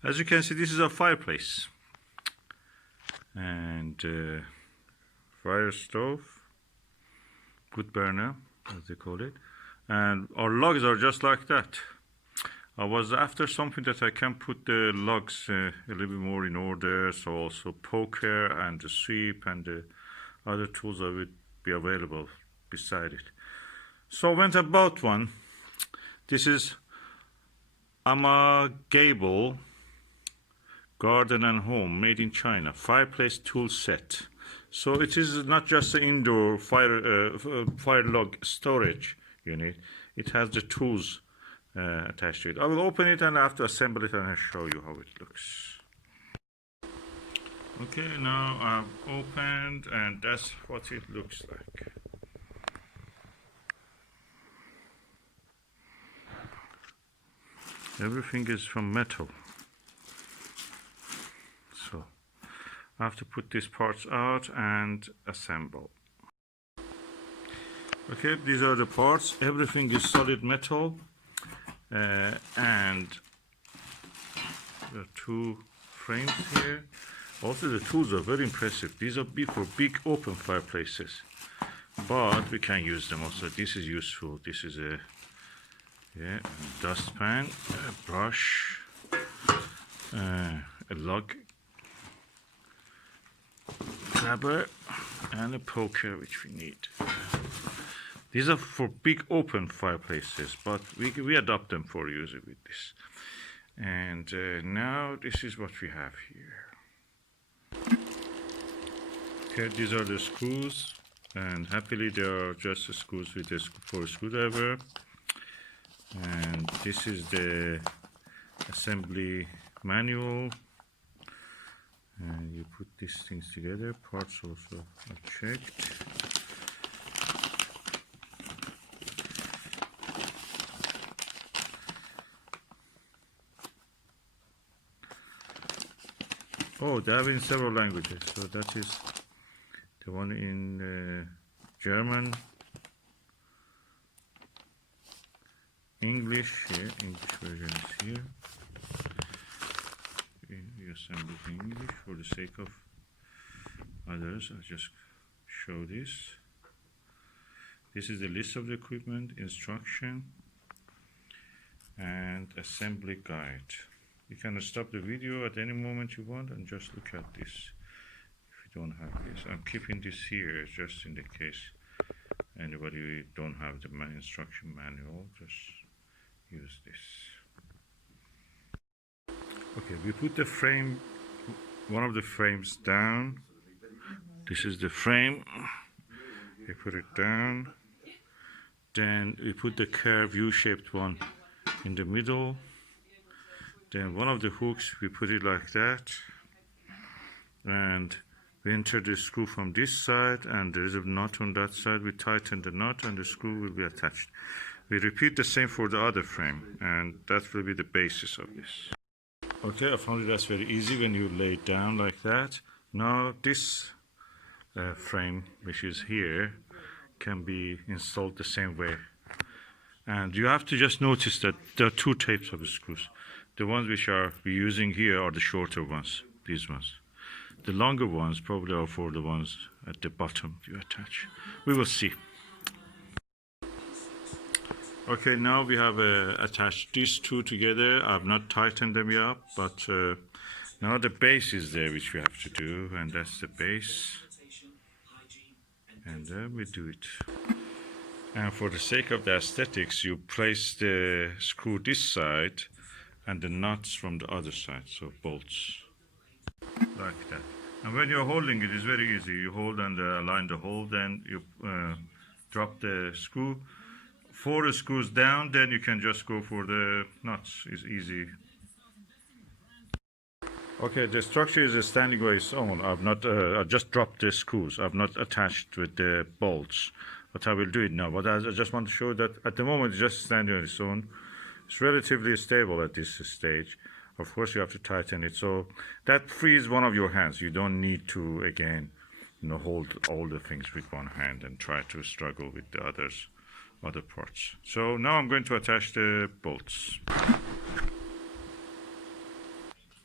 As you can see, this is a fireplace and fire stove, wood burner as they call it, and our logs are just like that. I was after something that I can put the logs a little bit more in order, so also poker and the sweep and the other tools that would be available beside it. So I went and bought one. This is Amagabeli Garden and Home, made in China, fireplace tool set. So it is not just an indoor fire log storage unit. It has the tools attached to it. I will open it and I have to assemble it and I'll show you how it looks. Okay, now I've opened and that's what it looks like. Everything is from metal. So I have to put these parts out and assemble. Okay, these are the parts. Everything is solid metal. And there are two frames here. Also, the tools are very impressive. These are for big open fireplaces, but we can use them also. This is useful. This is a dustpan, a brush, a log grabber, and a poker, which we need. These are for big open fireplaces, but we adopt them for using with this. And now this is what we have here. Okay, these are the screws, and happily they are just the screws with for a screwdriver. And this is the assembly manual. And you put these things together. Parts also are checked. Oh, they have in several languages. So that is the one in German, English here. English version is here. We assemble it in English for the sake of others. I'll just show this. This is the list of the equipment, instruction, and assembly guide. You can stop the video at any moment you want and just look at this if you don't have this. I'm keeping this here just in the case anybody don't have the instruction manual, just use this. Okay, we put the frame, one of the frames down. This is the frame. We put it down. Then we put the curved U-shaped one in the middle. Then one of the hooks, we put it like that, and we enter the screw from this side, and there is a knot on that side. We tighten the knot and the screw will be attached. We repeat the same for the other frame, and that will be the basis of this. Okay, I found it that's very easy when you lay it down like that. Now this frame, which is here, can be installed the same way. And you have to just notice that there are two types of screws. The ones which we're using here are the shorter ones, these ones. The longer ones probably are for the ones at the bottom you attach. We will see. Okay, now we have attached these two together. I've not tightened them yet, but now the base is there, which we have to do, and that's the base. And then we do it. And for the sake of the aesthetics, you place the screw this side and the nuts from the other side, so bolts, like that. And when you're holding it, it's very easy. You hold and align the hole, then you drop the screw. 4 screws down, then you can just go for the nuts. It's easy. Okay, the structure is standing by its own. I just dropped the screws. I've not attached with the bolts, but I will do it now. But I just want to show that at the moment it's just standing on its own. It's relatively stable at this stage. Of course, you have to tighten it. So that frees one of your hands. You don't need to, again, hold all the things with one hand and try to struggle with the other parts. So now I'm going to attach the bolts.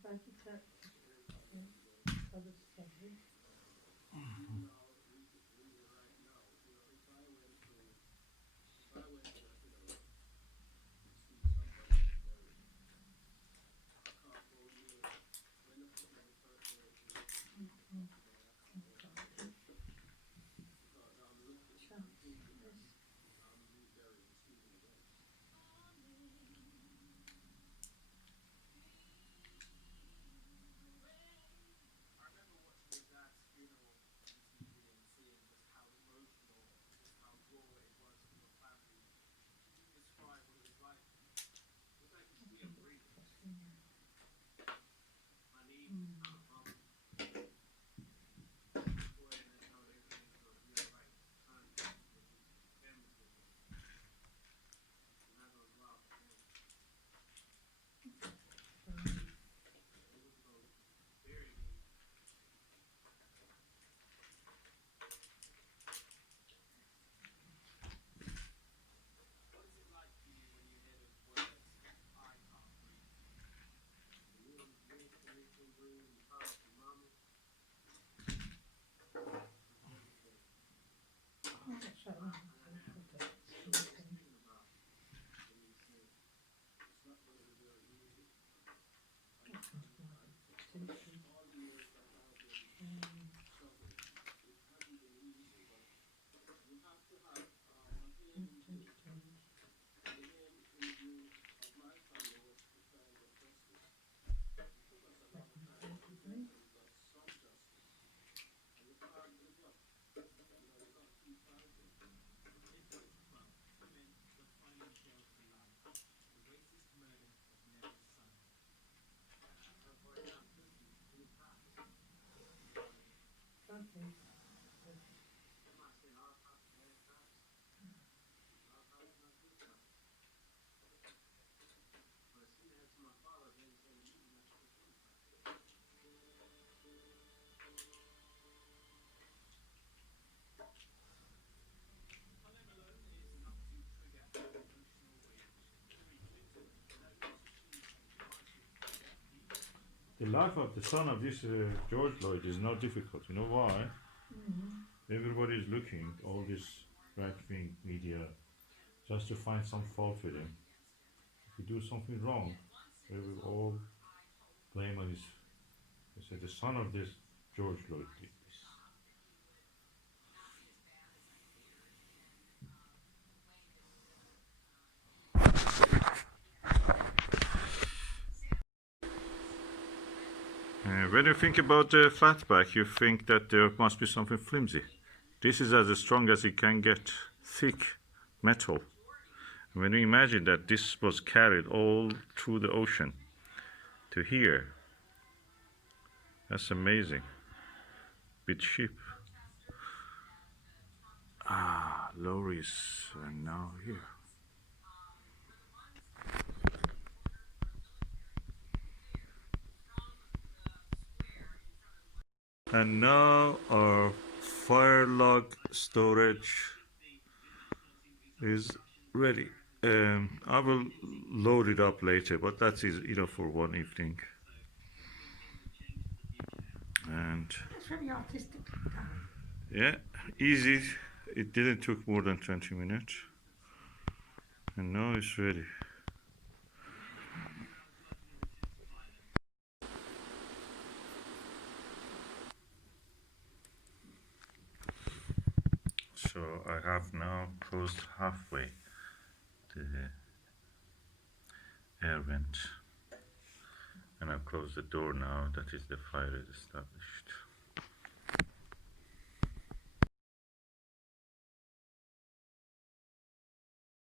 The life of the son of this George Lloyd is not difficult. You know why? Everybody is looking, all this right-wing media, just to find some fault with him. If you do something wrong, they will all blame on his. They say the son of this George Lloyd did this. When you think about the flatback, you think that there must be something flimsy. This is as strong as it can get, thick metal. When you imagine that this was carried all through the ocean to here, that's amazing. With ship. Lorries are now here. And now our fire log storage is ready. I will load it up later, but that is enough for one evening. And It's very artistic. yeah, easy. It didn't took more than 20 minutes. And now it's ready. So I have now closed halfway the air vent, and I've closed the door now. That is, the fire is established.